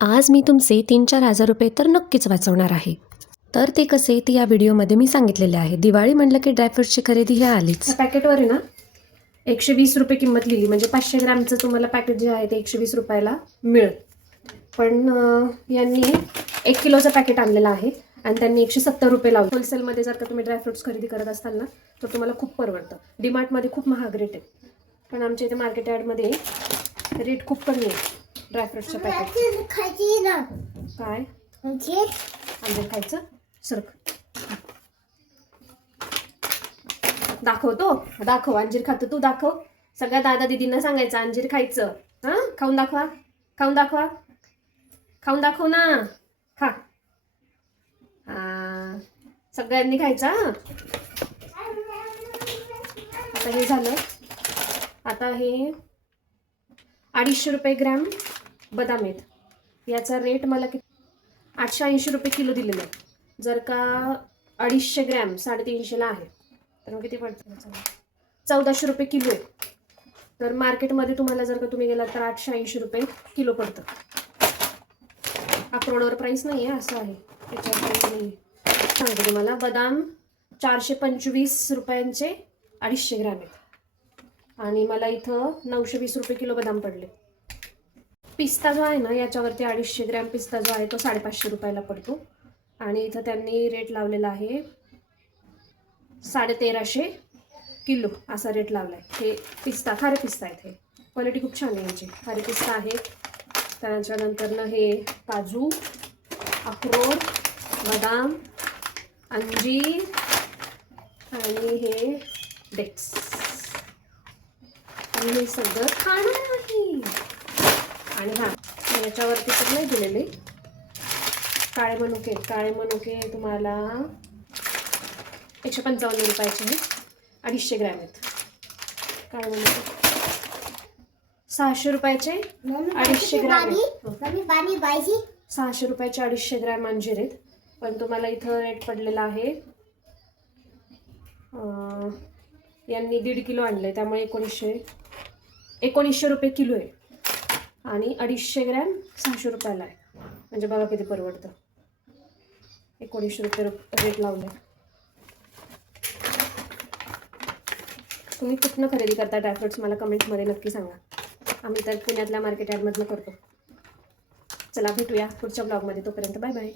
आज मी तुमचे 3-4 हजार रुपये तर नक्कीच वाचवणार आहे. तर ते कसे ते या व्हिडिओमध्ये मी सांगितलेले आहे. दिवाळी म्हटलं की ड्रायफ्रूट्सची खरेदी ही आलीच. त्या पॅकेटवर आहे ना 120 रुपये किंमत लिहिली, म्हणजे 500 ग्रॅमचं तुम्हाला पॅकेट जे आहे ते 120 रुपयाला मिळेल. पण यांनी 1 किलोचं पॅकेट आणलेलं आहे आणि त्यांनी 170 रुपये लावले. होलसेलमध्ये जर का तुम्ही ड्रायफ्रुट्स खरेदी करत असाल ना तर तुम्हाला खूप परवडतं. डीमार्टमध्ये खूप महाग रेट आहे, पण आमच्या इथे मार्केट यार्डमध्ये रेट खूप कमी आहे ड्रायफ्रुट्सच्या पॅकेट. काय अंजीर खायचं? सरक दाखवतो, दाखव अंजीर खातो तू, दाखव. सगळ्या दादा दिदींना सांगायचं अंजीर खायचं. हां, खाऊन दाखवा, खाऊन दाखवा, खाऊन दाखव ना, खा. सगळ्यांनी खायचा. आता हे झालं. आता हे 250 रुपये ग्रॅम बदाम आहेत. याचा रेट मला 880 रुपये किलो दिलेला आहे. जर का 250 ग्रॅम 350ला आहे तर मग किती पडतं? 1400 रुपये किलो आहे. तर मार्केटमध्ये तुम्हाला जर का तुम्ही गेलात तर 880 रुपये किलो पडतं. अक्रोडवर प्राईस नाही आहे, असं आहे त्याच्यावर प्राईस नाही आहे. सांगते तुम्हाला, बदाम 425 रुपयांचे 250 ग्रॅम आहेत आणि मला इथं 920 रुपये किलो बदाम पडले. पिस्ता जो आहे ना याच्यावरती 250 ग्रॅम पिस्ता जो आहे तो 550 रुपयाला पडतो आणि इथं त्यांनी रेट लावलेला आहे 1350 किलो असा रेट लावला आहे. हे पिस्ता, खारे पिस्ता आहेत. हे क्वालिटी खूप छान आहे यांची. खारे पिस्ता आहे. त्याच्यानंतरनं हे काजू, अक्रोड, बदाम, अंजीर आणि हे डेट्स आणि हे सगळं खाणं आहे. आणि हां, याच्यावरती तर नाही दिलेले काळे मनुके. काळे मनुके तुम्हाला 155 रुपयाचे आहे. 250 ग्रॅम आहेत काळे मनुके. 600 रुपयाचे 250 ग्रॅम. 600 रुपयाचे 250 ग्रॅम अंजीर आहेत. पण तुम्हाला इथं रेट पडलेला आहे, यांनी 1.5 किलो आणले त्यामुळे 1900 रुपये किलो आहे आणि 250 ग्रॅम 600 रुपयाला आहे. म्हणजे बघा किती परवडतं. 1900 रुपये रेट लावले. तुम्ही कुठनं खरेदी करता ड्रायफ्रुट्स मला कमेंटमध्ये नक्की सांगा. आम्ही तर पुण्यातल्या मार्केट यार्डमधनं करतो. चला भेटूया पुढच्या ब्लॉगमध्ये. तोपर्यंत बाय बाय.